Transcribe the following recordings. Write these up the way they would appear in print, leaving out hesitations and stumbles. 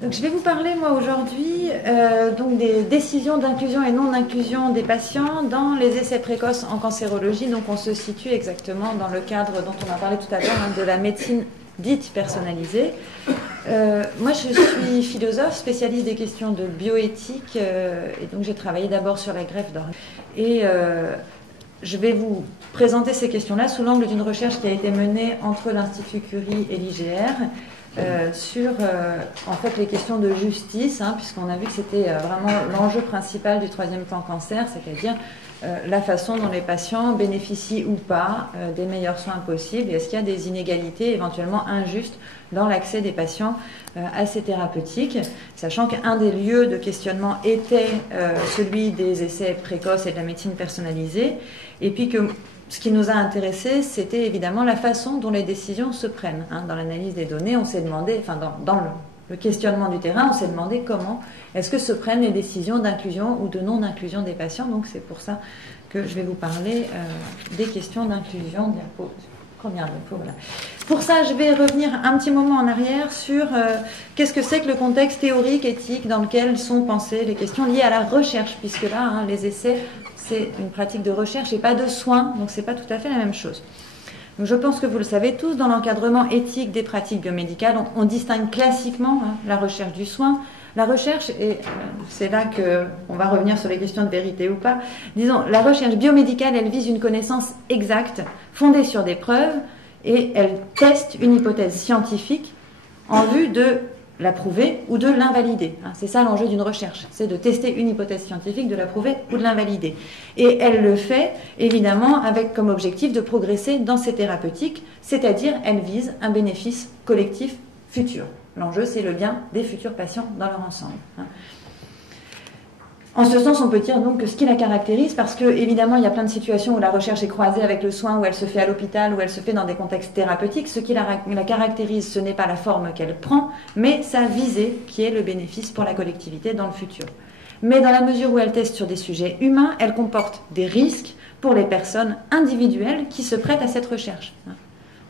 Donc, je vais vous parler, moi, aujourd'hui, donc des décisions d'inclusion et non-inclusion des patients dans les essais précoces en cancérologie. Donc, on se situe exactement dans le cadre dont on a parlé tout à l'heure, de la médecine dite personnalisée. Moi, je suis philosophe, spécialiste des questions de bioéthique, et donc j'ai travaillé d'abord sur la greffe d'organes. Et je vais vous présenter ces questions-là sous l'angle d'une recherche qui a été menée entre l'Institut Curie et l'IGR, sur en fait les questions de justice, puisqu'on a vu que c'était vraiment l'enjeu principal du troisième plan cancer, c'est-à-dire la façon dont les patients bénéficient ou pas des meilleurs soins possibles, et est-ce qu'il y a des inégalités éventuellement injustes dans l'accès des patients à ces thérapeutiques, sachant qu'un des lieux de questionnement était celui des essais précoces et de la médecine personnalisée, et puis que ce qui nous a intéressés, c'était évidemment la façon dont les décisions se prennent. Dans l'analyse des données, on s'est demandé, enfin dans le questionnement du terrain, on s'est demandé comment est-ce que se prennent les décisions d'inclusion ou de non-inclusion des patients. Donc c'est pour ça que je vais vous parler des questions d'inclusion. Voilà. Pour ça, je vais revenir un petit moment en arrière sur qu'est-ce que c'est que le contexte théorique, éthique, dans lequel sont pensées les questions liées à la recherche, puisque là, les essais, c'est une pratique de recherche et pas de soins, donc c'est pas tout à fait la même chose. Donc je pense que vous le savez tous, dans l'encadrement éthique des pratiques biomédicales, on distingue classiquement la recherche du soin. La recherche, et c'est là qu'on va revenir sur les questions de vérité ou pas, disons, la recherche biomédicale, elle vise une connaissance exacte, fondée sur des preuves, et elle teste une hypothèse scientifique en vue de la prouver ou de l'invalider. C'est ça l'enjeu d'une recherche, c'est de tester une hypothèse scientifique, de la prouver ou de l'invalider. Et elle le fait, évidemment, avec comme objectif de progresser dans ces thérapeutiques, c'est-à-dire elle vise un bénéfice collectif futur. L'enjeu, c'est le bien des futurs patients dans leur ensemble. En ce sens, on peut dire donc que ce qui la caractérise, parce que évidemment, il y a plein de situations où la recherche est croisée avec le soin, où elle se fait à l'hôpital, où elle se fait dans des contextes thérapeutiques. Ce qui la caractérise, ce n'est pas la forme qu'elle prend, mais sa visée, qui est le bénéfice pour la collectivité dans le futur. Mais dans la mesure où elle teste sur des sujets humains, elle comporte des risques pour les personnes individuelles qui se prêtent à cette recherche.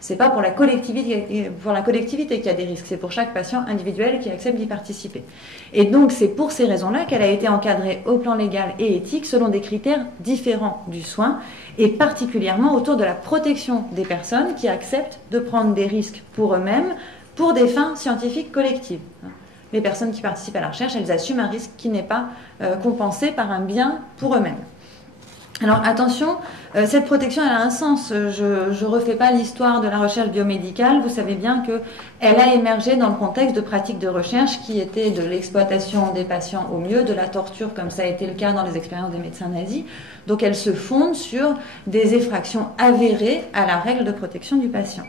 C'est pas pour la collectivité qu'il y a des risques, c'est pour chaque patient individuel qui accepte d'y participer. Et donc c'est pour ces raisons-là qu'elle a été encadrée au plan légal et éthique selon des critères différents du soin, et particulièrement autour de la protection des personnes qui acceptent de prendre des risques pour eux-mêmes pour des fins scientifiques collectives. Les personnes qui participent à la recherche, elles assument un risque qui n'est pas compensé par un bien pour eux-mêmes. Alors attention, cette protection elle a un sens. Je ne refais pas l'histoire de la recherche biomédicale. Vous savez bien qu'elle a émergé dans le contexte de pratiques de recherche qui étaient de l'exploitation des patients au mieux, de la torture comme ça a été le cas dans les expériences des médecins nazis. Donc elle se fonde sur des effractions avérées à la règle de protection du patient.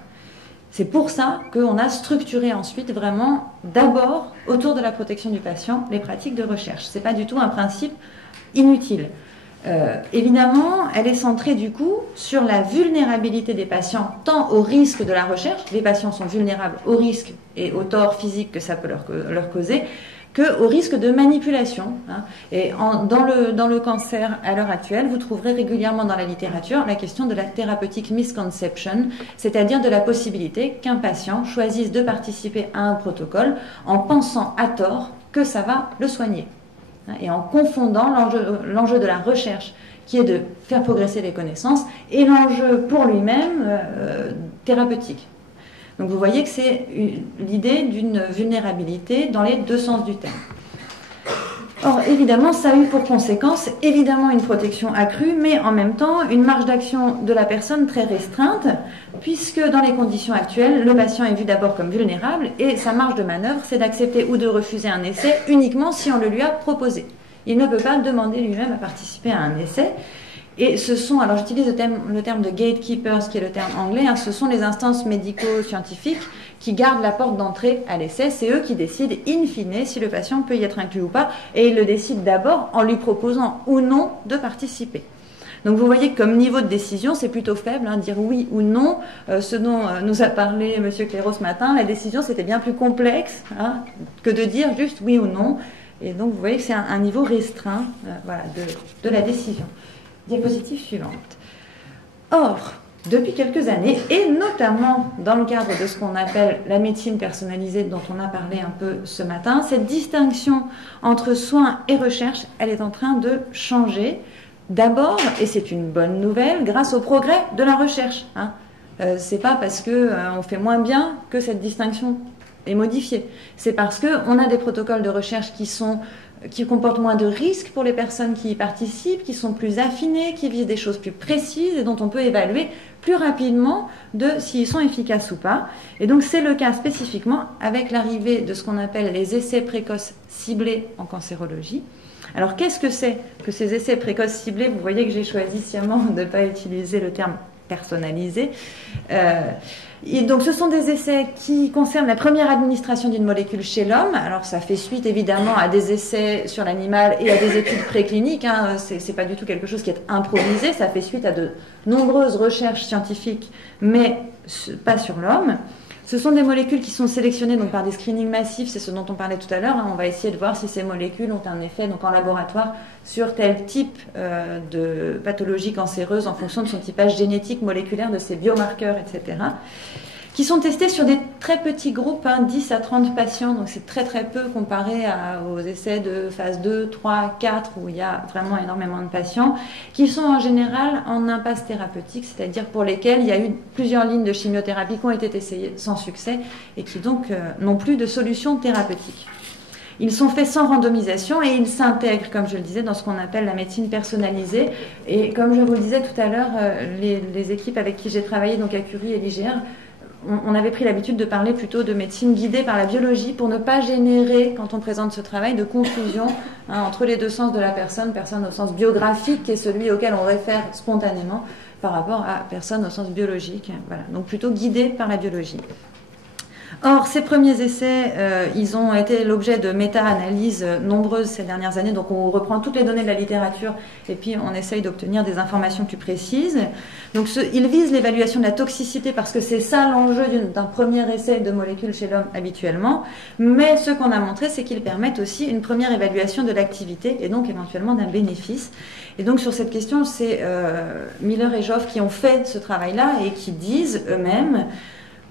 C'est pour ça qu'on a structuré ensuite vraiment d'abord autour de la protection du patient les pratiques de recherche. Ce n'est pas du tout un principe inutile. Évidemment, elle est centrée du coup sur la vulnérabilité des patients, tant au risque de la recherche, les patients sont vulnérables au risque et au tort physique que ça peut leur causer, qu'au risque de manipulation. Et dans le cancer à l'heure actuelle, vous trouverez régulièrement dans la littérature la question de la thérapeutique misconception, c'est-à-dire de la possibilité qu'un patient choisisse de participer à un protocole en pensant à tort que ça va le soigner. Et en confondant l'enjeu de la recherche, qui est de faire progresser les connaissances, et l'enjeu pour lui-même thérapeutique. Donc vous voyez que c'est l'idée d'une vulnérabilité dans les deux sens du terme. Or, évidemment, ça a eu pour conséquence, évidemment, une protection accrue, mais en même temps, une marge d'action de la personne très restreinte, puisque dans les conditions actuelles, le patient est vu d'abord comme vulnérable, et sa marge de manœuvre, c'est d'accepter ou de refuser un essai uniquement si on le lui a proposé. Il ne peut pas demander lui-même à participer à un essai. Et ce sont, alors j'utilise le terme de gatekeepers, qui est le terme anglais, ce sont les instances médico-scientifiques qui gardent la porte d'entrée à l'essai. C'est eux qui décident in fine si le patient peut y être inclus ou pas, et ils le décident d'abord en lui proposant ou non de participer. Donc vous voyez que comme niveau de décision, c'est plutôt faible, dire oui ou non. Ce dont nous a parlé M. Clairaut ce matin, la décision c'était bien plus complexe que de dire juste oui ou non. Et donc vous voyez que c'est un niveau restreint de la décision. Diapositive suivante. Or, depuis quelques années, et notamment dans le cadre de ce qu'on appelle la médecine personnalisée dont on a parlé un peu ce matin, cette distinction entre soins et recherche, elle est en train de changer. D'abord, et c'est une bonne nouvelle, grâce au progrès de la recherche. C'est pas parce qu'on fait moins bien que cette distinction est modifiée. C'est parce qu'on a des protocoles de recherche qui comportent moins de risques pour les personnes qui y participent, qui sont plus affinés, qui visent des choses plus précises et dont on peut évaluer plus rapidement de s'ils sont efficaces ou pas. Et donc c'est le cas spécifiquement avec l'arrivée de ce qu'on appelle les essais précoces ciblés en cancérologie. Alors qu'est-ce que c'est que ces essais précoces ciblés? Vous voyez que j'ai choisi sciemment de ne pas utiliser le terme personnalisé. Et donc ce sont des essais qui concernent la première administration d'une molécule chez l'homme. Alors ça fait suite évidemment à des essais sur l'animal et à des études précliniques. C'est pas du tout quelque chose qui est improvisé. Ça fait suite à de nombreuses recherches scientifiques, mais pas sur l'homme. Ce sont des molécules qui sont sélectionnées donc, par des screenings massifs, c'est ce dont on parlait tout à l'heure. On va essayer de voir si ces molécules ont un effet donc, en laboratoire sur tel type de pathologie cancéreuse en fonction de son typage génétique, moléculaire, de ses biomarqueurs, etc. Qui sont testés sur des très petits groupes, 10 à 30 patients, donc c'est très très peu comparé aux essais de phase 2, 3, 4, où il y a vraiment énormément de patients, qui sont en général en impasse thérapeutique, c'est-à-dire pour lesquels il y a eu plusieurs lignes de chimiothérapie qui ont été essayées sans succès et qui donc n'ont plus de solution thérapeutique. Ils sont faits sans randomisation et ils s'intègrent, comme je le disais, dans ce qu'on appelle la médecine personnalisée. Et comme je vous le disais tout à l'heure, les équipes avec qui j'ai travaillé, donc à Curie et l'IGR, on avait pris l'habitude de parler plutôt de médecine guidée par la biologie pour ne pas générer, quand on présente ce travail, de confusion entre les deux sens de la personne au sens biographique qui est celui auquel on réfère spontanément par rapport à personne au sens biologique. Voilà. Donc plutôt guidée par la biologie. Or, ces premiers essais, ils ont été l'objet de méta-analyses nombreuses ces dernières années. Donc, on reprend toutes les données de la littérature et puis on essaye d'obtenir des informations plus précises. Donc, ils visent l'évaluation de la toxicité parce que c'est ça l'enjeu d'un premier essai de molécules chez l'homme habituellement. Mais ce qu'on a montré, c'est qu'ils permettent aussi une première évaluation de l'activité et donc éventuellement d'un bénéfice. Et donc, sur cette question, c'est Miller et Joffre qui ont fait ce travail-là et qui disent eux-mêmes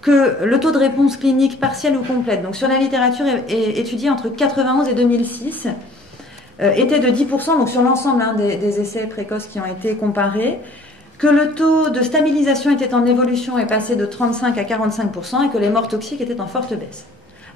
que le taux de réponse clinique partielle ou complète, donc sur la littérature étudiée entre 91 et 2006, était de 10%, donc sur l'ensemble des essais précoces qui ont été comparés, que le taux de stabilisation était en évolution et passé de 35 à 45% et que les morts toxiques étaient en forte baisse.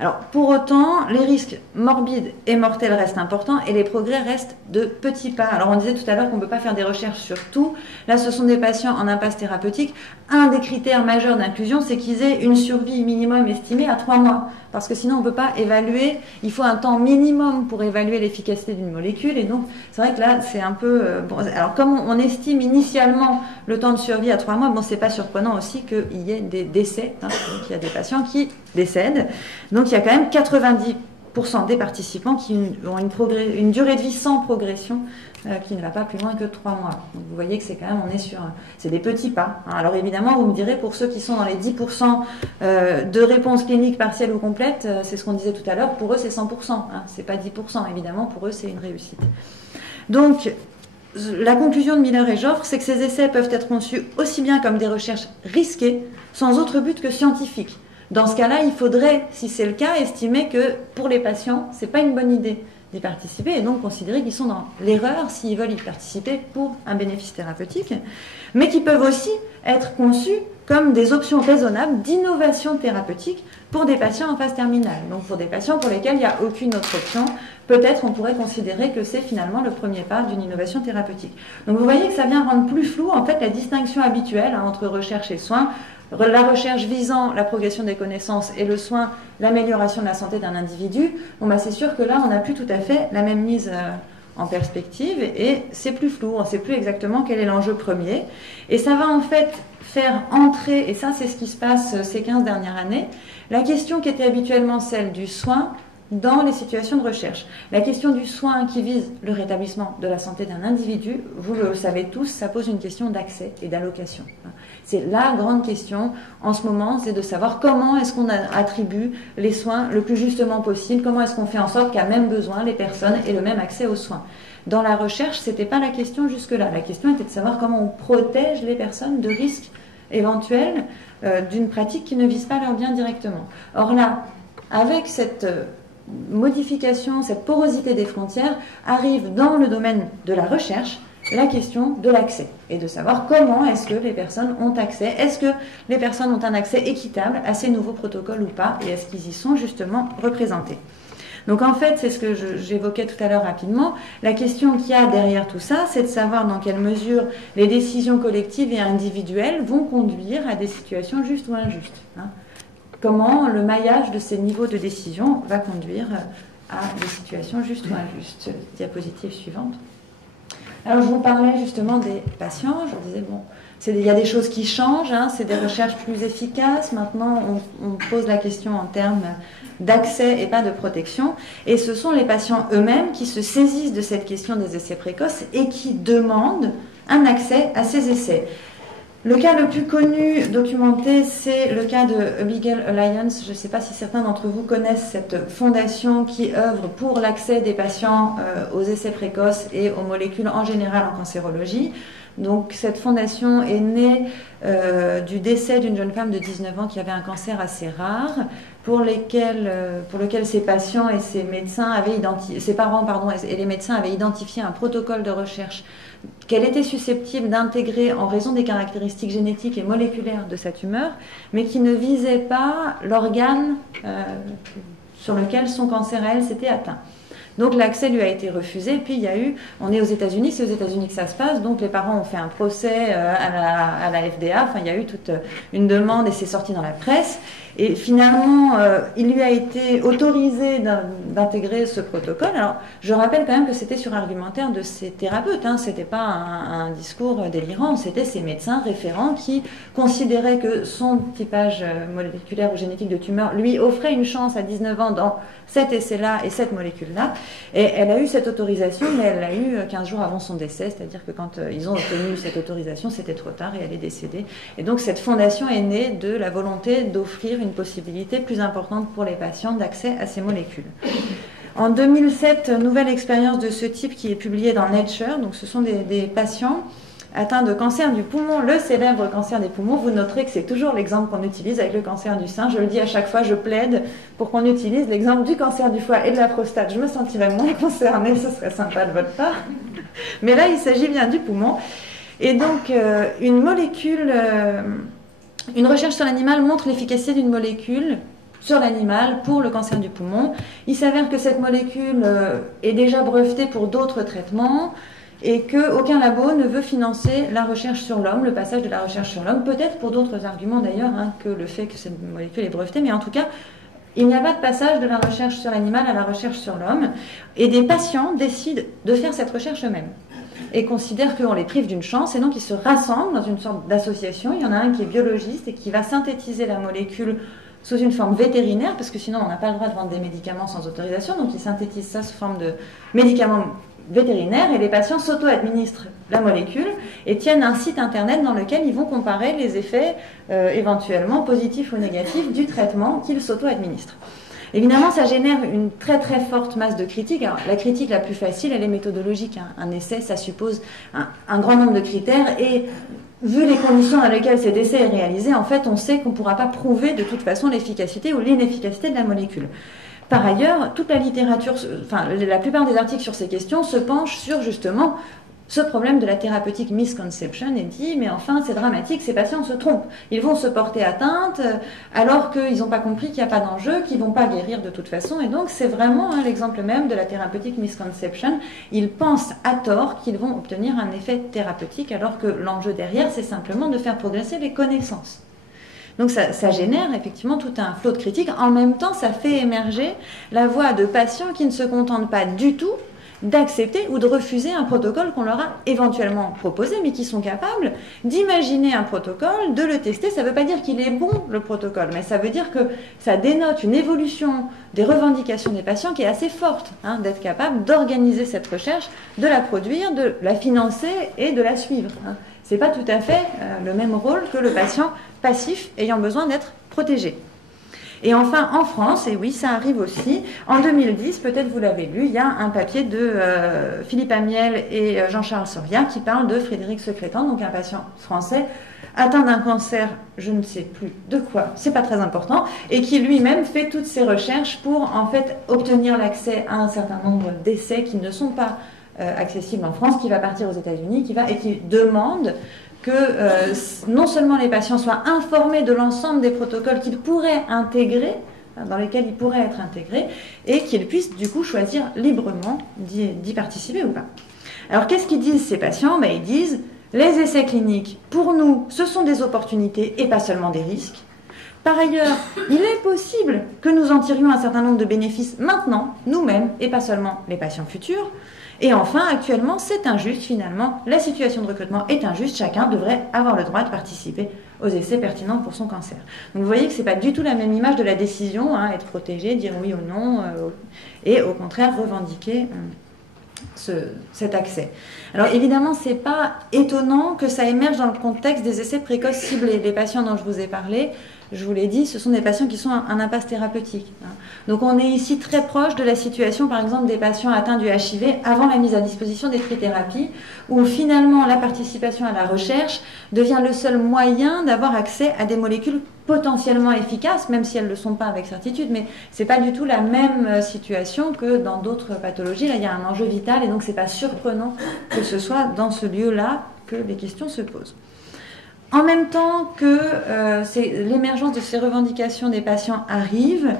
Alors, pour autant, les risques morbides et mortels restent importants et les progrès restent de petits pas. Alors, on disait tout à l'heure qu'on ne peut pas faire des recherches sur tout. Là, ce sont des patients en impasse thérapeutique. Un des critères majeurs d'inclusion, c'est qu'ils aient une survie minimum estimée à 3 mois. Parce que sinon, on ne peut pas évaluer. Il faut un temps minimum pour évaluer l'efficacité d'une molécule. Et donc, c'est vrai que là, c'est un peu... bon, alors, comme on estime initialement le temps de survie à 3 mois, bon, c'est pas surprenant aussi qu'il y ait des décès. Donc, il y a des patients qui décèdent. Donc, il y a quand même 90% des participants qui ont une durée de vie sans progression qui ne va pas plus loin que 3 mois. Donc vous voyez que c'est quand même, c'est des petits pas. Alors évidemment, vous me direz, pour ceux qui sont dans les 10% de réponse clinique partielle ou complète, c'est ce qu'on disait tout à l'heure, pour eux c'est 100%. C'est pas 10%, évidemment, pour eux c'est une réussite. Donc, la conclusion de Miller et Joffre, c'est que ces essais peuvent être conçus aussi bien comme des recherches risquées, sans autre but que scientifique. Dans ce cas-là, il faudrait, si c'est le cas, estimer que pour les patients, ce n'est pas une bonne idée d'y participer et donc considérer qu'ils sont dans l'erreur s'ils veulent y participer pour un bénéfice thérapeutique, mais qui peuvent aussi être conçus comme des options raisonnables d'innovation thérapeutique pour des patients en phase terminale. Donc pour des patients pour lesquels il n'y a aucune autre option, peut-être on pourrait considérer que c'est finalement le premier pas d'une innovation thérapeutique. Donc vous voyez que ça vient rendre plus flou en fait la distinction habituelle entre recherche et soins. La recherche visant la progression des connaissances et le soin, l'amélioration de la santé d'un individu, bon, c'est sûr que là, on n'a plus tout à fait la même mise en perspective et c'est plus flou, on ne sait plus exactement quel est l'enjeu premier. Et ça va en fait faire entrer, et ça c'est ce qui se passe ces 15 dernières années, la question qui était habituellement celle du soin dans les situations de recherche. La question du soin qui vise le rétablissement de la santé d'un individu, vous le savez tous, ça pose une question d'accès et d'allocation. C'est la grande question en ce moment, c'est de savoir comment est-ce qu'on attribue les soins le plus justement possible, comment est-ce qu'on fait en sorte qu'à même besoin, les personnes aient le même accès aux soins. Dans la recherche, ce n'était pas la question jusque-là. La question était de savoir comment on protège les personnes de risques éventuelle d'une pratique qui ne vise pas leur bien directement. Or là, avec cette modification, cette porosité des frontières, arrive dans le domaine de la recherche la question de l'accès et de savoir comment est-ce que les personnes ont accès, est-ce que les personnes ont un accès équitable à ces nouveaux protocoles ou pas, et est-ce qu'ils y sont justement représentés. Donc en fait, c'est ce que j'évoquais tout à l'heure rapidement, la question qu'il y a derrière tout ça, c'est de savoir dans quelle mesure les décisions collectives et individuelles vont conduire à des situations justes ou injustes. Comment le maillage de ces niveaux de décision va conduire à des situations justes ou injustes. Diapositive suivante. Alors je vous parlais justement des patients, je vous disais, bon, il y a des choses qui changent, c'est des recherches plus efficaces, maintenant on pose la question en termes d'accès et pas de protection, et ce sont les patients eux-mêmes qui se saisissent de cette question des essais précoces et qui demandent un accès à ces essais. Le cas le plus connu, documenté, c'est le cas de Legal Alliance. Je ne sais pas si certains d'entre vous connaissent cette fondation qui œuvre pour l'accès des patients aux essais précoces et aux molécules en général en cancérologie. Donc cette fondation est née du décès d'une jeune femme de 19 ans qui avait un cancer assez rare, pour lequel ses patients et ses médecins ses parents et les médecins avaient identifié un protocole de recherche qu'elle était susceptible d'intégrer en raison des caractéristiques génétiques et moléculaires de sa tumeur, mais qui ne visait pas l'organe sur lequel son cancer à elle s'était atteint. Donc l'accès lui a été refusé, puis on est aux États-Unis, c'est aux États-Unis que ça se passe, donc les parents ont fait un procès à la FDA, il y a eu toute une demande et c'est sorti dans la presse, et finalement il lui a été autorisé d'intégrer ce protocole. Alors je rappelle quand même que c'était sur argumentaire de ses thérapeutes, c'était pas un discours délirant, c'était ses médecins référents qui considéraient que son typage moléculaire ou génétique de tumeur lui offrait une chance à 19 ans dans cet essai-là et cette molécule-là. Et elle a eu cette autorisation, mais elle l'a eu 15 jours avant son décès, c'est-à-dire que quand ils ont obtenu cette autorisation, c'était trop tard et elle est décédée. Et donc cette fondation est née de la volonté d'offrir une possibilité plus importante pour les patients d'accès à ces molécules. En 2007, nouvelle expérience de ce type qui est publiée dans Nature, donc ce sont des patients atteints de cancer du poumon, le célèbre cancer des poumons. Vous noterez que c'est toujours l'exemple qu'on utilise avec le cancer du sein. Je le dis à chaque fois, je plaide pour qu'on utilise l'exemple du cancer du foie et de la prostate. Je me sentirais moins concernée, ce serait sympa de votre part. Mais là, il s'agit bien du poumon. Et donc, une recherche sur l'animal montre l'efficacité d'une molécule sur l'animal pour le cancer du poumon. Il s'avère que cette molécule est déjà brevetée pour d'autres traitements, et qu'aucun labo ne veut financer la recherche sur l'homme, le passage de la recherche sur l'homme, peut-être pour d'autres arguments d'ailleurs que le fait que cette molécule est brevetée, mais en tout cas, il n'y a pas de passage de la recherche sur l'animal à la recherche sur l'homme, et des patients décident de faire cette recherche eux-mêmes, et considèrent qu'on les prive d'une chance, et donc ils se rassemblent dans une sorte d'association. Il y en a un qui est biologiste et qui va synthétiser la molécule sous une forme vétérinaire, parce que sinon on n'a pas le droit de vendre des médicaments sans autorisation, donc il synthétise ça sous forme de médicaments vétérinaires, et les patients s'auto-administrent la molécule et tiennent un site internet dans lequel ils vont comparer les effets éventuellement positifs ou négatifs du traitement qu'ils s'auto-administrent. Évidemment, ça génère une très très forte masse de critiques. Alors, la critique la plus facile, elle est méthodologique. Un essai, ça suppose un grand nombre de critères, et vu les conditions dans lesquelles cet essai est réalisé, en fait, on sait qu'on ne pourra pas prouver de toute façon l'efficacité ou l'inefficacité de la molécule. Par ailleurs, toute la littérature, la plupart des articles sur ces questions se penchent sur justement ce problème de la thérapeutique misconception et dit, mais enfin c'est dramatique, ces patients se trompent. Ils vont se porter atteinte alors qu'ils n'ont pas compris qu'il n'y a pas d'enjeu, qu'ils ne vont pas guérir de toute façon. Et donc c'est vraiment l'exemple même de la thérapeutique misconception. Ils pensent à tort qu'ils vont obtenir un effet thérapeutique alors que l'enjeu derrière, c'est simplement de faire progresser les connaissances. Donc ça génère effectivement tout un flot de critiques. En même temps, ça fait émerger la voix de patients qui ne se contentent pas du tout d'accepter ou de refuser un protocole qu'on leur a éventuellement proposé, mais qui sont capables d'imaginer un protocole, de le tester. Ça ne veut pas dire qu'il est bon, le protocole, mais ça veut dire que ça dénote une évolution des revendications des patients qui est assez forte, d'être capable d'organiser cette recherche, de la produire, de la financer et de la suivre. Ce n'est pas tout à fait le même rôle que le patient passif ayant besoin d'être protégé. Et enfin, en France, et oui, ça arrive aussi, en 2010, peut-être vous l'avez lu, il y a un papier de Philippe Amiel et Jean-Charles Soria qui parle de Frédéric Secrétan, donc un patient français atteint d'un cancer, je ne sais plus de quoi, c'est pas très important, et qui lui-même fait toutes ses recherches pour en fait obtenir l'accès à un certain nombre d'essais qui ne sont pas accessibles en France, qui va partir aux États-Unis, et qui demande que non seulement les patients soient informés de l'ensemble des protocoles qu'ils pourraient intégrer, dans lesquels ils pourraient être intégrés, et qu'ils puissent du coup choisir librement d'y participer ou pas. Alors qu'est-ce qu'ils disent ces patients? Ben, ils disent, les essais cliniques, pour nous, ce sont des opportunités et pas seulement des risques. Par ailleurs, il est possible que nous en tirions un certain nombre de bénéfices maintenant, nous-mêmes, et pas seulement les patients futurs. Et enfin, actuellement, c'est injuste finalement, la situation de recrutement est injuste, chacun devrait avoir le droit de participer aux essais pertinents pour son cancer. Donc vous voyez que ce n'est pas du tout la même image de la décision, hein, être protégé, dire oui ou non, et au contraire revendiquer cet accès. Alors évidemment, ce n'est pas étonnant que ça émerge dans le contexte des essais précoces ciblés. Les patients dont je vous ai parlé, je vous l'ai dit, ce sont des patients qui sont en impasse thérapeutique. Donc on est ici très proche de la situation, par exemple, des patients atteints du HIV avant la mise à disposition des trithérapies, où finalement la participation à la recherche devient le seul moyen d'avoir accès à des molécules potentiellement efficaces, même si elles ne le sont pas avec certitude, mais ce n'est pas du tout la même situation que dans d'autres pathologies. Là, il y a un enjeu vital, et donc ce n'est pas surprenant que ce soit dans ce lieu-là que les questions se posent. En même temps que l'émergence de ces revendications des patients arrive,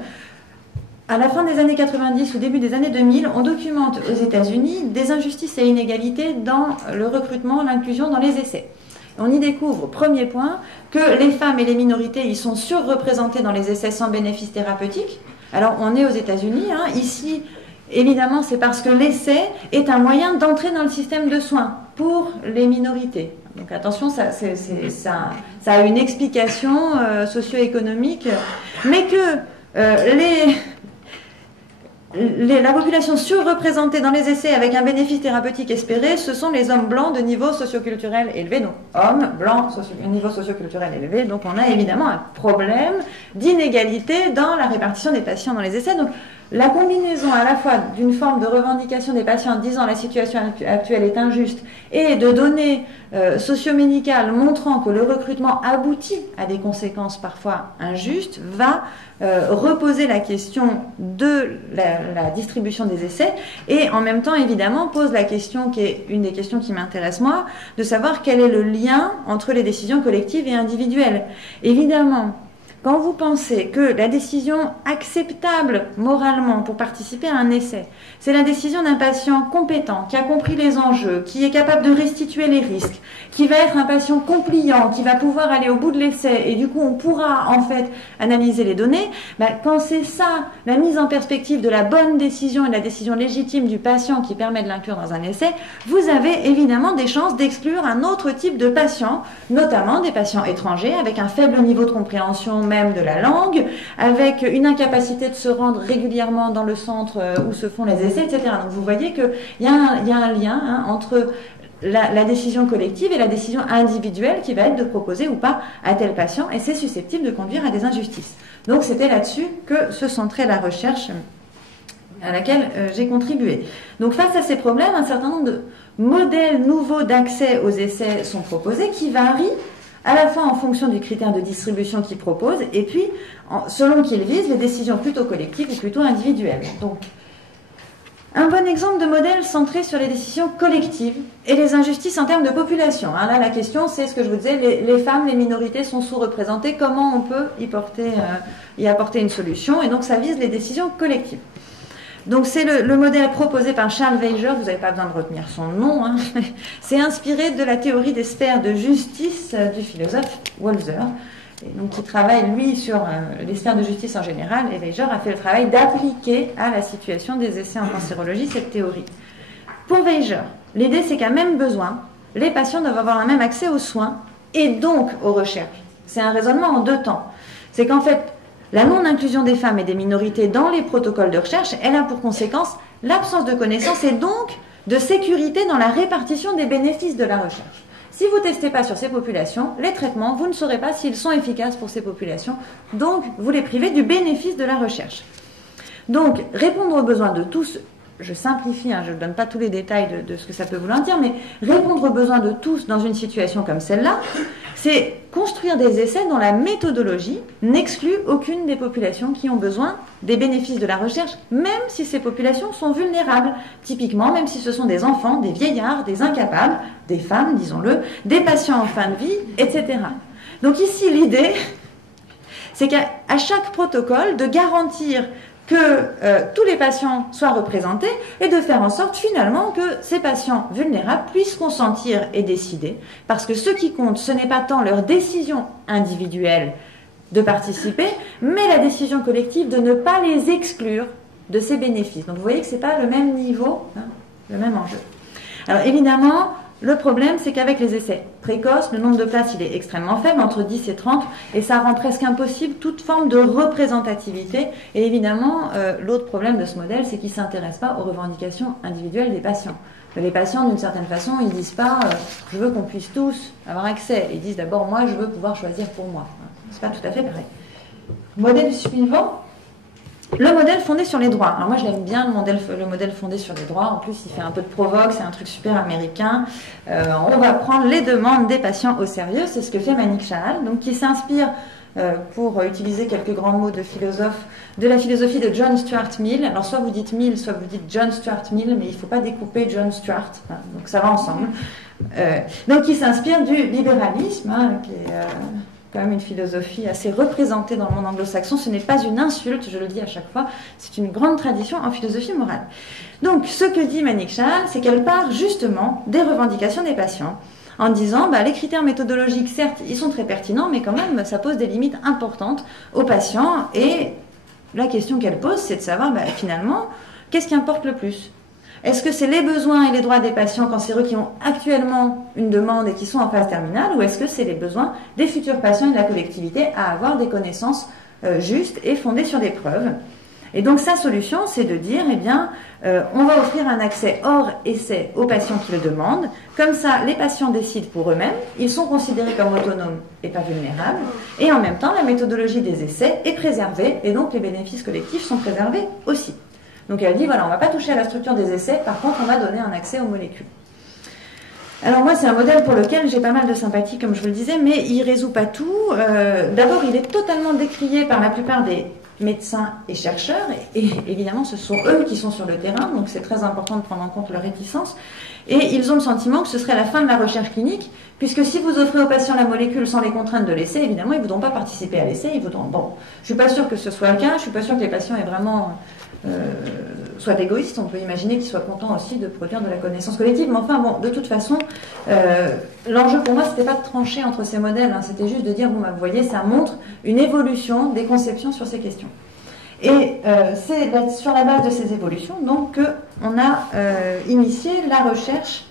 à la fin des années 90 ou début des années 2000, on documente aux États-Unis des injustices et inégalités dans le recrutement, l'inclusion dans les essais. On y découvre, premier point, que les femmes et les minorités y sont surreprésentées dans les essais sans bénéfice thérapeutique. Alors on est aux États-Unis, hein, ici, évidemment, c'est parce que l'essai est un moyen d'entrer dans le système de soins pour les minorités. Donc attention, ça a une explication socio-économique, mais que la population surreprésentée dans les essais avec un bénéfice thérapeutique espéré, ce sont les hommes blancs de niveau socioculturel élevé. Donc hommes blancs, niveau socioculturel élevé. Donc on a évidemment un problème d'inégalité dans la répartition des patients dans les essais. Donc la combinaison à la fois d'une forme de revendication des patients disant la situation actuelle est injuste et de données socio-médicales montrant que le recrutement aboutit à des conséquences parfois injustes va reposer la question de la distribution des essais et en même temps évidemment pose la question qui est une des questions qui m'intéresse moi, de savoir quel est le lien entre les décisions collectives et individuelles. Évidemment, quand vous pensez que la décision acceptable moralement pour participer à un essai, c'est la décision d'un patient compétent, qui a compris les enjeux, qui est capable de restituer les risques, qui va être un patient compliant, qui va pouvoir aller au bout de l'essai et du coup on pourra en fait analyser les données, quand c'est ça, la mise en perspective de la bonne décision et de la décision légitime du patient qui permet de l'inclure dans un essai, vous avez évidemment des chances d'exclure un autre type de patients, notamment des patients étrangers avec un faible niveau de compréhension même de la langue, avec une incapacité de se rendre régulièrement dans le centre où se font les essais, etc. Donc vous voyez qu'il y a un lien entre la décision collective et la décision individuelle qui va être de proposer ou pas à tel patient, et c'est susceptible de conduire à des injustices. Donc c'était là-dessus que se centrait la recherche à laquelle j'ai contribué. Donc face à ces problèmes, un certain nombre de modèles nouveaux d'accès aux essais sont proposés qui varient à la fois en fonction du critère de distribution qu'ils proposent et puis selon qu'ils visent les décisions plutôt collectives ou plutôt individuelles. Donc, un bon exemple de modèle centré sur les décisions collectives et les injustices en termes de population. Là, la question, c'est ce que je vous disais, les femmes, les minorités sont sous-représentées, comment on peut y apporter une solution, et donc ça vise les décisions collectives. Donc c'est le modèle proposé par Charles Weiger, vous n'avez pas besoin de retenir son nom, hein. C'est inspiré de la théorie des sphères de justice du philosophe Walser, et donc qui travaille lui sur les sphères de justice en général, et Weiger a fait le travail d'appliquer à la situation des essais en cancérologie cette théorie. Pour Weiger, l'idée c'est qu'à même besoin, les patients doivent avoir un même accès aux soins et donc aux recherches. C'est un raisonnement en deux temps. C'est qu'en fait, la non-inclusion des femmes et des minorités dans les protocoles de recherche, elle a pour conséquence l'absence de connaissances et donc de sécurité dans la répartition des bénéfices de la recherche. si vous ne testez pas sur ces populations, les traitements, vous ne saurez pas s'ils sont efficaces pour ces populations. Donc, vous les privez du bénéfice de la recherche. Donc, répondre aux besoins de tous, je simplifie, hein, je ne donne pas tous les détails de ce que ça peut vouloir dire, mais répondre aux besoins de tous dans une situation comme celle-là, c'est construire des essais dont la méthodologie n'exclut aucune des populations qui ont besoin des bénéfices de la recherche, même si ces populations sont vulnérables. Typiquement, même si ce sont des enfants, des vieillards, des incapables, des femmes, disons-le, des patients en fin de vie, etc. Donc ici, l'idée, c'est qu'à chaque protocole, de garantir que tous les patients soient représentés et de faire en sorte finalement que ces patients vulnérables puissent consentir et décider. Parce que ce qui compte, ce n'est pas tant leur décision individuelle de participer, mais la décision collective de ne pas les exclure de ces bénéfices. Donc vous voyez que ce n'est pas le même niveau, hein, le même enjeu. Alors évidemment, le problème, c'est qu'avec les essais précoces, le nombre de places, il est extrêmement faible, entre 10 et 30, et ça rend presque impossible toute forme de représentativité. Et évidemment, l'autre problème de ce modèle, c'est qu'il ne s'intéresse pas aux revendications individuelles des patients. Les patients, d'une certaine façon, ils ne disent pas « je veux qu'on puisse tous avoir accès ». Ils disent d'abord « moi, je veux pouvoir choisir pour moi ». Ce n'est pas tout à fait pareil. Modèle suivant. Le modèle fondé sur les droits. Alors moi, je l'aime bien, le modèle fondé sur les droits. En plus, il fait un peu de provoque, c'est un truc super américain. On va prendre les demandes des patients au sérieux. C'est ce que fait Manik Chahal, donc qui s'inspire, pour utiliser quelques grands mots de philosophe, de la philosophie de John Stuart Mill. Alors soit vous dites Mill, soit vous dites John Stuart Mill, mais il ne faut pas découper John Stuart. Hein, donc ça va ensemble. Donc il s'inspire du libéralisme, hein, qui est quand même une philosophie assez représentée dans le monde anglo-saxon. Ce n'est pas une insulte, je le dis à chaque fois, c'est une grande tradition en philosophie morale. Donc, ce que dit Manik Chahal, c'est qu'elle part justement des revendications des patients, en disant, les critères méthodologiques, certes, ils sont très pertinents, mais quand même, ça pose des limites importantes aux patients, et la question qu'elle pose, c'est de savoir, finalement, qu'est-ce qui importe le plus ? Est-ce que c'est les besoins et les droits des patients quand c'est eux qui ont actuellement une demande et qui sont en phase terminale, ou est-ce que c'est les besoins des futurs patients et de la collectivité à avoir des connaissances justes et fondées sur des preuves? Et donc sa solution, c'est de dire, on va offrir un accès hors essai aux patients qui le demandent. Comme ça, les patients décident pour eux-mêmes, ils sont considérés comme autonomes et pas vulnérables, et en même temps, la méthodologie des essais est préservée, et donc les bénéfices collectifs sont préservés aussi. Donc elle dit, voilà, on ne va pas toucher à la structure des essais, par contre on va donner un accès aux molécules. Alors moi c'est un modèle pour lequel j'ai pas mal de sympathie, comme je vous le disais, mais il ne résout pas tout. D'abord il est totalement décrié par la plupart des médecins et chercheurs, et évidemment ce sont eux qui sont sur le terrain, donc c'est très important de prendre en compte leur réticence, et ils ont le sentiment que ce serait la fin de la recherche clinique, puisque si vous offrez aux patients la molécule sans les contraintes de l'essai, évidemment ils ne voudront pas participer à l'essai, bon, je ne suis pas sûre que ce soit le cas, je ne suis pas sûre que les patients aient vraiment... soit égoïste, on peut imaginer qu'ils soient contents aussi de produire de la connaissance collective, mais enfin bon, de toute façon, l'enjeu pour moi c'était pas de trancher entre ces modèles, hein, c'était juste de dire, vous voyez, ça montre une évolution des conceptions sur ces questions. Et c'est sur la base de ces évolutions donc qu'on a initié la recherche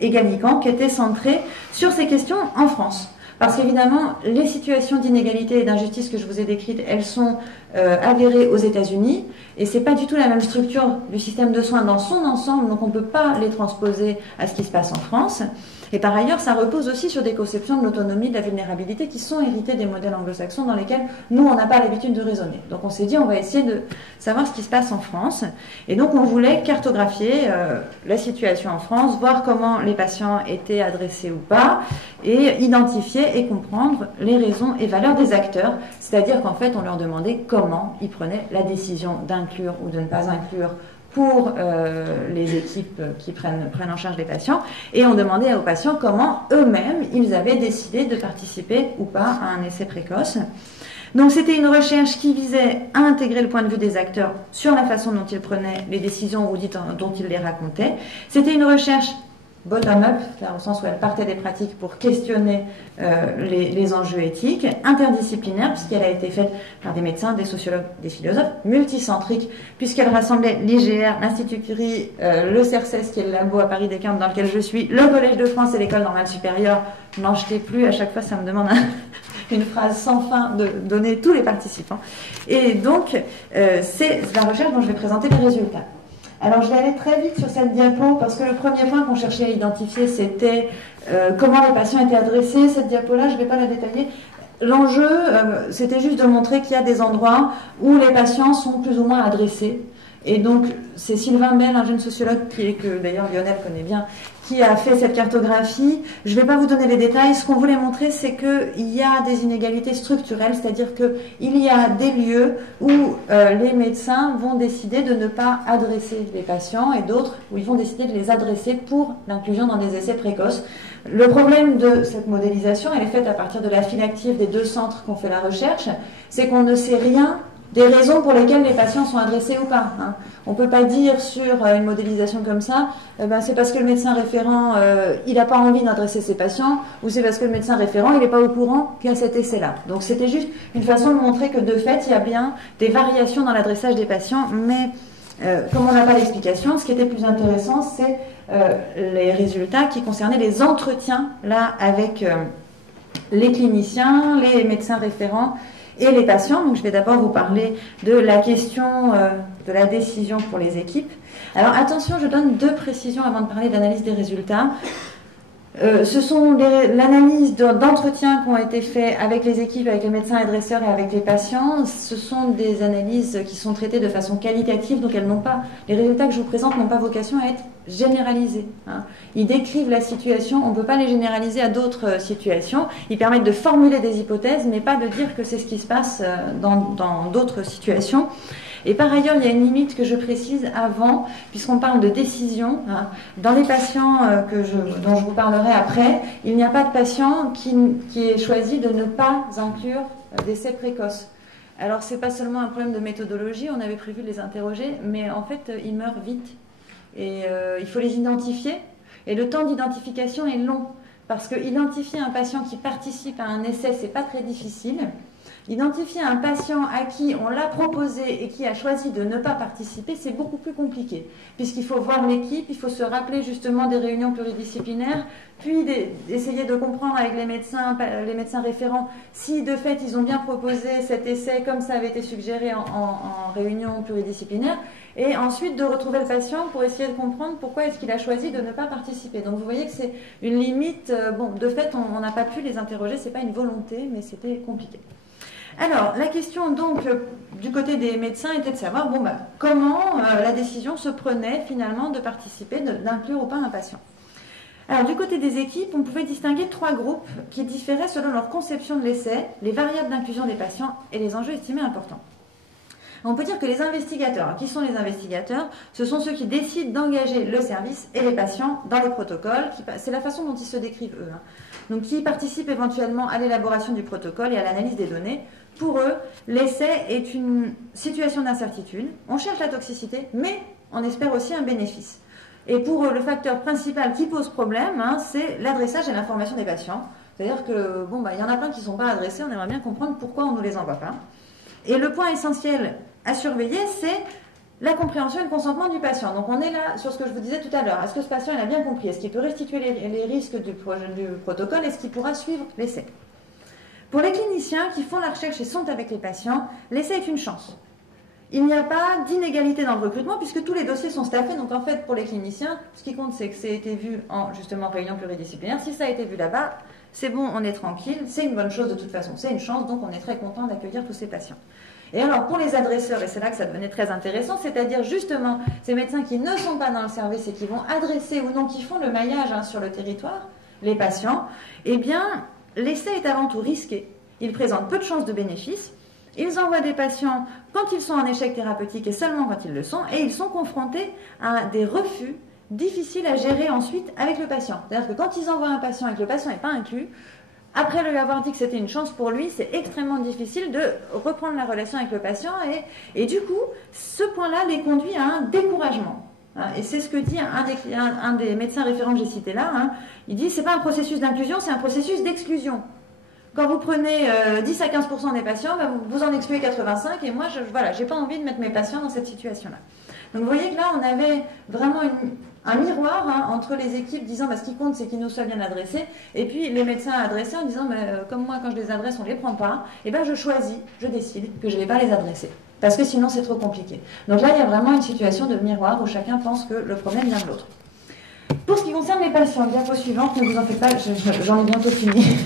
Egalican qui était centrée sur ces questions en France. Parce qu'évidemment, les situations d'inégalité et d'injustice que je vous ai décrites, elles sont avérées aux États-Unis, et c'est pas du tout la même structure du système de soins dans son ensemble, donc on ne peut pas les transposer à ce qui se passe en France. Et par ailleurs, ça repose aussi sur des conceptions de l'autonomie, de la vulnérabilité qui sont héritées des modèles anglo-saxons dans lesquels nous, on n'a pas l'habitude de raisonner. Donc on s'est dit, on va essayer de savoir ce qui se passe en France. Et donc on voulait cartographier la situation en France, voir comment les patients étaient adressés ou pas, et identifier et comprendre les raisons et valeurs des acteurs. C'est-à-dire qu'en fait, on leur demandait comment ils prenaient la décision d'inclure ou de ne pas inclure pour les équipes qui prennent en charge les patients, et on demandait aux patients comment eux-mêmes ils avaient décidé de participer ou pas à un essai précoce. Donc c'était une recherche qui visait à intégrer le point de vue des acteurs sur la façon dont ils prenaient les décisions ou dont ils les racontaient. C'était une recherche bottom-up, au sens où elle partait des pratiques pour questionner les enjeux éthiques, interdisciplinaire, puisqu'elle a été faite par des médecins, des sociologues, des philosophes, multicentrique, puisqu'elle rassemblait l'IGR, l'Institut Curie, le CERCES, qui est le labo à Paris-Descartes dans lequel je suis, le Collège de France et l'École normale supérieure. N'en jetez plus, à chaque fois ça me demande une phrase sans fin de donner tous les participants. Et donc, c'est la recherche dont je vais présenter les résultats. Alors je vais aller très vite sur cette diapo parce que le premier point qu'on cherchait à identifier c'était comment les patients étaient adressés. Cette diapo-là, je ne vais pas la détailler. L'enjeu, c'était juste de montrer qu'il y a des endroits où les patients sont plus ou moins adressés. Et donc, c'est Sylvain Bell, un jeune sociologue que d'ailleurs Lionel connaît bien, qui a fait cette cartographie. Je ne vais pas vous donner les détails. Ce qu'on voulait montrer, c'est qu'il y a des inégalités structurelles, c'est-à-dire qu'il y a des lieux où les médecins vont décider de ne pas adresser les patients et d'autres où ils vont décider de les adresser pour l'inclusion dans des essais précoces. Le problème de cette modélisation, elle est faite à partir de la file active des 2 centres qui ont fait la recherche, c'est qu'on ne sait rien des raisons pour lesquelles les patients sont adressés ou pas. Hein. On ne peut pas dire sur une modélisation comme ça, c'est parce que le médecin référent, il n'a pas envie d'adresser ses patients, ou c'est parce que le médecin référent, il n'est pas au courant qu'il y a cet essai-là. Donc c'était juste une façon de montrer que de fait, il y a bien des variations dans l'adressage des patients, mais comme on n'a pas l'explication, ce qui était plus intéressant, c'est les résultats qui concernaient les entretiens là avec les cliniciens, les médecins référents, et les patients. Donc je vais d'abord vous parler de la question de la décision pour les équipes. Alors attention, je donne 2 précisions avant de parler d'analyse des résultats. Ce sont l'analyse d'entretien qui ont été faits avec les équipes, avec les médecins et dresseurs et avec les patients. Ce sont des analyses qui sont traitées de façon qualitative, donc elles n'ont pas, les résultats que je vous présente n'ont pas vocation à être généralisés. Hein. Ils décrivent la situation, on ne peut pas les généraliser à d'autres situations. Ils permettent de formuler des hypothèses, mais pas de dire que c'est ce qui se passe dans d'autres situations. Et par ailleurs, il y a une limite que je précise avant, puisqu'on parle de décision. Hein. Dans les patients dont je vous parlerai après, il n'y a pas de patient qui ait choisi de ne pas inclure d'essais précoces. Alors, ce n'est pas seulement un problème de méthodologie, on avait prévu de les interroger, mais en fait, ils meurent vite. Et il faut les identifier. Et le temps d'identification est long, parce que identifier un patient qui participe à un essai, ce n'est pas très difficile. Identifier un patient à qui on l'a proposé et qui a choisi de ne pas participer, c'est beaucoup plus compliqué, puisqu'il faut voir l'équipe, il faut se rappeler justement des réunions pluridisciplinaires, puis essayer de comprendre avec les médecins référents si de fait ils ont bien proposé cet essai comme ça avait été suggéré en réunion pluridisciplinaire, et ensuite de retrouver le patient pour essayer de comprendre pourquoi est-ce qu'il a choisi de ne pas participer. Donc vous voyez que c'est une limite, de fait on n'a pas pu les interroger, c'est pas une volonté, mais c'était compliqué. Alors, la question donc du côté des médecins était de savoir comment la décision se prenait finalement de participer, d'inclure ou pas un patient. Alors, du côté des équipes, on pouvait distinguer 3 groupes qui différaient selon leur conception de l'essai, les variables d'inclusion des patients et les enjeux estimés importants. On peut dire que les investigateurs, qui sont les investigateurs, ce sont ceux qui décident d'engager le service et les patients dans les protocoles. C'est la façon dont ils se décrivent eux. Hein. Donc, qui participent éventuellement à l'élaboration du protocole et à l'analyse des données. Pour eux, l'essai est une situation d'incertitude. On cherche la toxicité, mais on espère aussi un bénéfice. Et pour eux, le facteur principal qui pose problème, c'est l'adressage et l'information des patients. C'est-à-dire que, il y en a plein qui ne sont pas adressés, on aimerait bien comprendre pourquoi on ne nous les envoie pas. Et le point essentiel à surveiller, c'est la compréhension et le consentement du patient. Donc on est là sur ce que je vous disais tout à l'heure. Est-ce que ce patient il a bien compris? Est-ce qu'il peut restituer les risques du protocole? Est-ce qu'il pourra suivre l'essai? Pour les cliniciens qui font la recherche et sont avec les patients, l'essai est une chance. Il n'y a pas d'inégalité dans le recrutement puisque tous les dossiers sont staffés. Donc en fait, pour les cliniciens, ce qui compte, c'est que ça a été vu en justement réunion pluridisciplinaire. Si ça a été vu là-bas, c'est bon, on est tranquille. C'est une bonne chose de toute façon. C'est une chance, donc on est très content d'accueillir tous ces patients. Et alors pour les adresseurs, et c'est là que ça devenait très intéressant, c'est-à-dire justement ces médecins qui ne sont pas dans le service et qui vont adresser ou non, qui font le maillage sur le territoire, les patients, eh bien l'essai est avant tout risqué. Il présente peu de chances de bénéfice. Ils envoient des patients quand ils sont en échec thérapeutique et seulement quand ils le sont, et ils sont confrontés à des refus difficiles à gérer ensuite avec le patient. C'est-à-dire que quand ils envoient un patient et que le patient n'est pas inclus, après lui avoir dit que c'était une chance pour lui, c'est extrêmement difficile de reprendre la relation avec le patient et du coup, ce point-là les conduit à un découragement. Et c'est ce que dit un des médecins référents que j'ai cité là. Il dit, c'est pas un processus d'inclusion, c'est un processus d'exclusion. Quand vous prenez 10 à 15% des patients, vous en excluez 85 et moi, j'ai pas envie de mettre mes patients dans cette situation-là. Donc vous voyez que là, on avait vraiment un miroir entre les équipes disant ce qui compte, c'est qu'ils nous soient bien adressés, et puis les médecins adressés en disant comme moi, quand je les adresse, on ne les prend pas, et je choisis, je décide que je ne vais pas les adresser. parce que sinon c'est trop compliqué. Donc là, il y a vraiment une situation de miroir où chacun pense que le problème vient de l'autre. Pour ce qui concerne les patients, diapo suivante, ne vous en faites pas, j'en ai bientôt fini.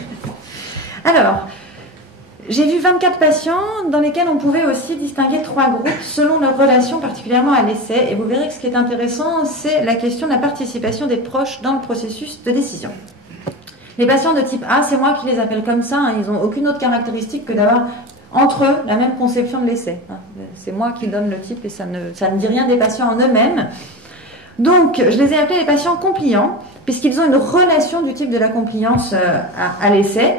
Alors, j'ai vu 24 patients dans lesquels on pouvait aussi distinguer 3 groupes selon leur relation particulièrement à l'essai. Et vous verrez que ce qui est intéressant, c'est la question de la participation des proches dans le processus de décision. Les patients de type A, c'est moi qui les appelle comme ça, hein, ils n'ont aucune autre caractéristique que d'avoir entre eux la même conception de l'essai. Hein. C'est moi qui donne le type et ça ne dit rien des patients en eux-mêmes. Donc, je les ai appelés les patients compliants, puisqu'ils ont une relation du type de la compliance à l'essai.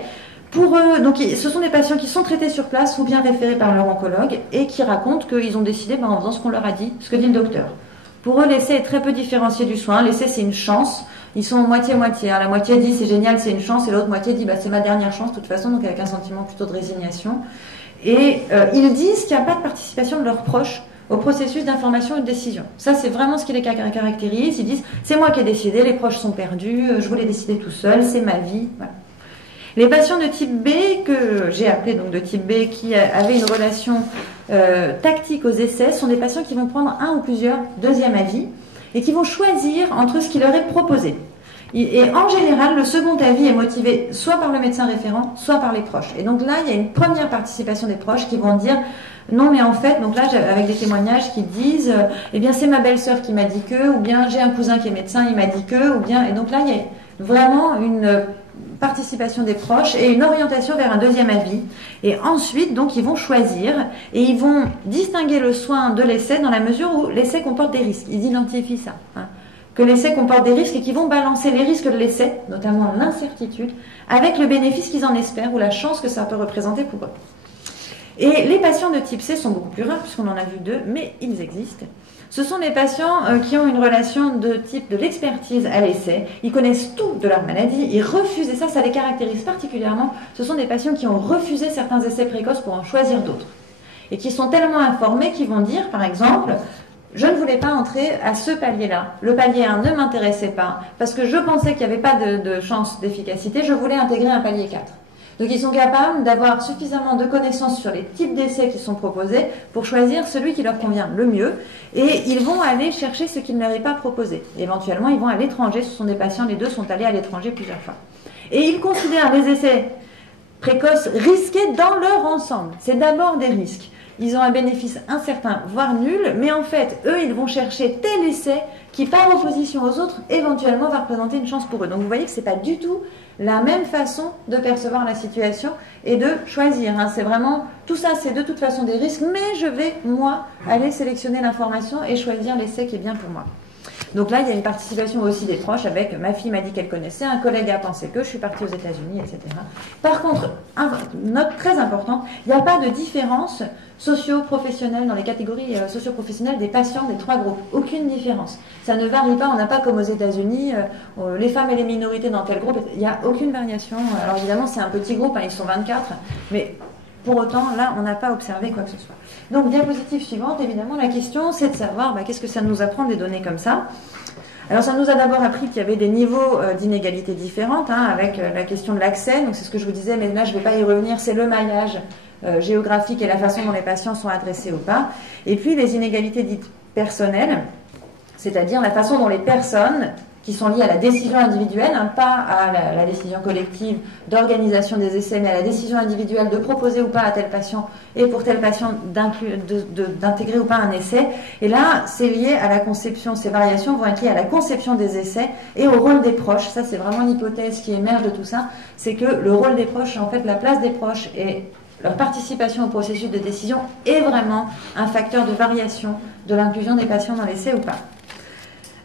Pour eux, donc, ce sont des patients qui sont traités sur place ou bien référés par leur oncologue et qui racontent qu'ils ont décidé en faisant ce qu'on leur a dit, ce que dit le docteur. Pour eux, l'essai est très peu différencié du soin. L'essai, c'est une chance. Ils sont moitié-moitié. Hein. La moitié dit c'est génial, c'est une chance, et l'autre moitié dit c'est ma dernière chance de toute façon, donc avec un sentiment plutôt de résignation. Et ils disent qu'il n'y a pas de participation de leurs proches au processus d'information et de décision. Ça, c'est vraiment ce qui les caractérise. Ils disent, c'est moi qui ai décidé, les proches sont perdus, je voulais décider tout seul, c'est ma vie. Voilà. Les patients de type B, que j'ai appelés donc de type B, qui avaient une relation tactique aux essais, sont des patients qui vont prendre un ou plusieurs deuxièmes avis et qui vont choisir entre ce qui leur est proposé. Et en général, le second avis est motivé soit par le médecin référent, soit par les proches. Et donc là, il y a une première participation des proches qui vont dire non, mais en fait, donc là, avec des témoignages qui disent eh bien, c'est ma belle-sœur qui m'a dit que, ou bien j'ai un cousin qui est médecin, il m'a dit que, ou bien. Et donc là, il y a vraiment une participation des proches et une orientation vers un deuxième avis. Et ensuite, donc, ils vont choisir et ils vont distinguer le soin de l'essai dans la mesure où l'essai comporte des risques. Ils identifient ça. Hein. Que l'essai comporte des risques et qui vont balancer les risques de l'essai, notamment l'incertitude, avec le bénéfice qu'ils en espèrent ou la chance que ça peut représenter pour eux. Et les patients de type C sont beaucoup plus rares, puisqu'on en a vu 2, mais ils existent. Ce sont des patients qui ont une relation de type de l'expertise à l'essai. Ils connaissent tout de leur maladie, ils refusent, et ça les caractérise particulièrement. Ce sont des patients qui ont refusé certains essais précoces pour en choisir d'autres. Et qui sont tellement informés qu'ils vont dire, par exemple, je ne voulais pas entrer à ce palier-là. Le palier 1 ne m'intéressait pas, parce que je pensais qu'il n'y avait pas de chance d'efficacité, je voulais intégrer un palier 4. Donc ils sont capables d'avoir suffisamment de connaissances sur les types d'essais qui sont proposés pour choisir celui qui leur convient le mieux, et ils vont aller chercher ce qui ne leur est pas proposé. Éventuellement, ils vont à l'étranger, ce sont des patients, les 2 sont allés à l'étranger plusieurs fois. Et ils considèrent les essais précoces risqués dans leur ensemble. C'est d'abord des risques. Ils ont un bénéfice incertain, voire nul, mais en fait, eux, ils vont chercher tel essai qui, par opposition aux autres, éventuellement va représenter une chance pour eux. Donc vous voyez que ce n'est pas du tout la même façon de percevoir la situation et de choisir. Hein. C'est vraiment, tout ça, c'est de toute façon des risques, mais je vais, moi, aller sélectionner l'information et choisir l'essai qui est bien pour moi. Donc là, il y a une participation aussi des proches avec ma fille m'a dit qu'elle connaissait, un collègue a pensé que, je suis partie aux États-Unis, etc. Par contre, note très importante, il n'y a pas de différence socio-professionnelle dans les catégories socio-professionnelles des patients des 3 groupes. Aucune différence. Ça ne varie pas, on n'a pas comme aux États-Unis, les femmes et les minorités dans tel groupe, il n'y a aucune variation. Alors évidemment, c'est un petit groupe, hein, ils sont 24, mais pour autant, là, on n'a pas observé quoi que ce soit. Donc, diapositive suivante, évidemment, la question, c'est de savoir qu'est-ce que ça nous apprend des données comme ça. Alors, ça nous a d'abord appris qu'il y avait des niveaux d'inégalité différentes, hein, avec la question de l'accès. Donc, c'est ce que je vous disais, mais là, je ne vais pas y revenir, c'est le maillage géographique et la façon dont les patients sont adressés ou pas. Et puis, les inégalités dites personnelles, c'est-à-dire la façon dont les personnes qui sont liées à la décision individuelle, hein, pas à la décision collective d'organisation des essais, mais à la décision individuelle de proposer ou pas à tel patient et pour tel patient d'intégrer ou pas un essai. Et là, c'est lié à la conception, ces variations vont être liées à la conception des essais et au rôle des proches. Ça, c'est vraiment l'hypothèse qui émerge de tout ça, c'est que le rôle des proches, en fait, la place des proches et leur participation au processus de décision est vraiment un facteur de variation de l'inclusion des patients dans l'essai ou pas.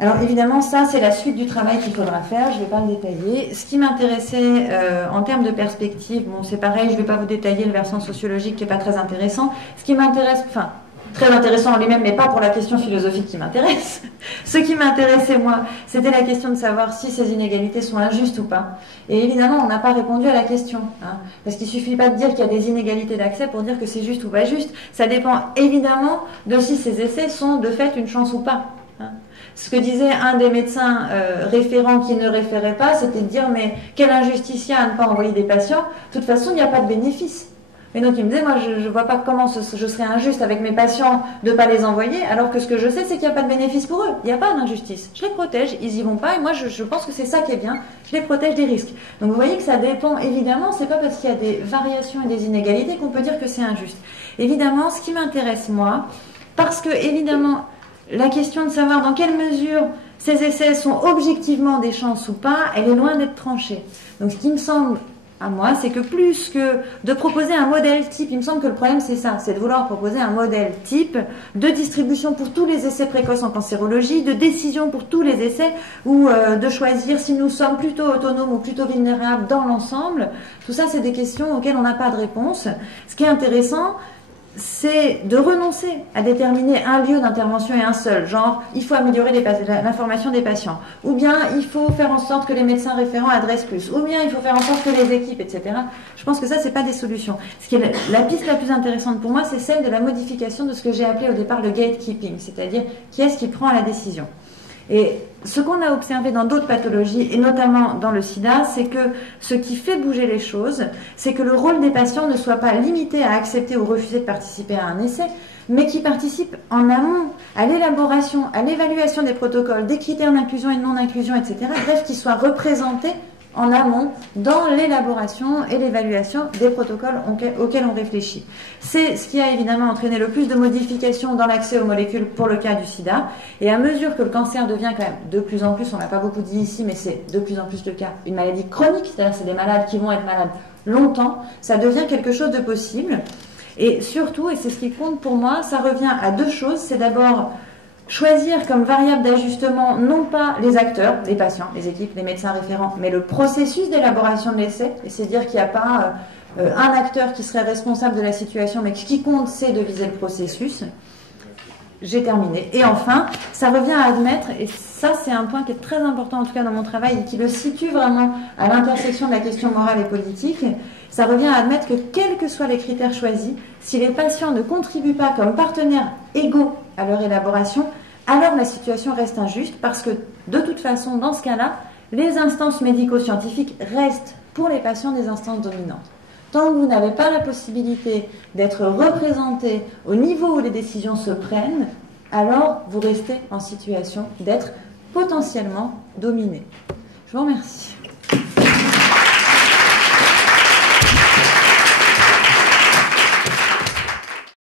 Alors évidemment, ça c'est la suite du travail qu'il faudra faire, je ne vais pas le détailler. Ce qui m'intéressait en termes de perspective, bon c'est pareil, je ne vais pas vous détailler le versant sociologique qui n'est pas très intéressant. Ce qui m'intéresse, enfin très intéressant en lui-même, mais pas pour la question philosophique qui m'intéresse. Ce qui m'intéressait moi, c'était la question de savoir si ces inégalités sont injustes ou pas. Et évidemment, on n'a pas répondu à la question, hein, parce qu'il ne suffit pas de dire qu'il y a des inégalités d'accès pour dire que c'est juste ou pas juste. Ça dépend évidemment de si ces essais sont de fait une chance ou pas. Hein. Ce que disait un des médecins référents qui ne référait pas, c'était de dire mais quelle injustice il y a à ne pas envoyer des patients. De toute façon, il n'y a pas de bénéfice. Et donc il me disait, moi je vois pas comment je serais injuste avec mes patients de pas les envoyer, alors que ce que je sais c'est qu'il n'y a pas de bénéfice pour eux, il n'y a pas d'injustice. Je les protège, ils y vont pas, et moi je pense que c'est ça qui est bien, je les protège des risques. Donc vous voyez que ça dépend, évidemment, c'est pas parce qu'il y a des variations et des inégalités qu'on peut dire que c'est injuste. Évidemment, ce qui m'intéresse moi, parce que évidemment, la question de savoir dans quelle mesure ces essais sont objectivement des chances ou pas, elle est loin d'être tranchée. Donc ce qui me semble à moi, c'est que plus que de proposer un modèle type, il me semble que le problème c'est ça, c'est de vouloir proposer un modèle type de distribution pour tous les essais précoces en cancérologie, de décision pour tous les essais, ou de choisir si nous sommes plutôt autonomes ou plutôt vulnérables dans l'ensemble. Tout ça, c'est des questions auxquelles on n'a pas de réponse. Ce qui est intéressant, c'est de renoncer à déterminer un lieu d'intervention et un seul, genre il faut améliorer l'information des patients, ou bien il faut faire en sorte que les médecins référents adressent plus, ou bien il faut faire en sorte que les équipes, etc. Je pense que ça, c'est pas des solutions. Ce qui est la piste la plus intéressante pour moi, c'est celle de la modification de ce que j'ai appelé au départ le gatekeeping, c'est-à-dire qui est-ce qui prend la décision. Et ce qu'on a observé dans d'autres pathologies, et notamment dans le sida, c'est que ce qui fait bouger les choses, c'est que le rôle des patients ne soit pas limité à accepter ou refuser de participer à un essai, mais qui participent en amont à l'élaboration, à l'évaluation des protocoles, des critères d'inclusion et de non-inclusion, etc. Bref, qu'ils soient représentés en amont dans l'élaboration et l'évaluation des protocoles auxquels on réfléchit. C'est ce qui a évidemment entraîné le plus de modifications dans l'accès aux molécules pour le cas du sida. Et à mesure que le cancer devient quand même de plus en plus, on l'a pas beaucoup dit ici, mais c'est de plus en plus le cas, une maladie chronique, c'est-à-dire c'est des malades qui vont être malades longtemps, ça devient quelque chose de possible. Et surtout, et c'est ce qui compte pour moi, ça revient à deux choses. C'est d'abord choisir comme variable d'ajustement non pas les acteurs, les patients, les équipes, les médecins référents, mais le processus d'élaboration de l'essai. Et c'est dire qu'il n'y a pas un acteur qui serait responsable de la situation, mais ce qui compte, c'est de viser le processus. J'ai terminé. Et enfin, ça revient à admettre, et ça c'est un point qui est très important en tout cas dans mon travail et qui le situe vraiment à l'intersection de la question morale et politique, ça revient à admettre que quels que soient les critères choisis, si les patients ne contribuent pas comme partenaires égaux à leur élaboration, alors la situation reste injuste parce que de toute façon, dans ce cas-là, les instances médico-scientifiques restent pour les patients des instances dominantes. Tant que vous n'avez pas la possibilité d'être représenté au niveau où les décisions se prennent, alors vous restez en situation d'être potentiellement dominé. Je vous remercie.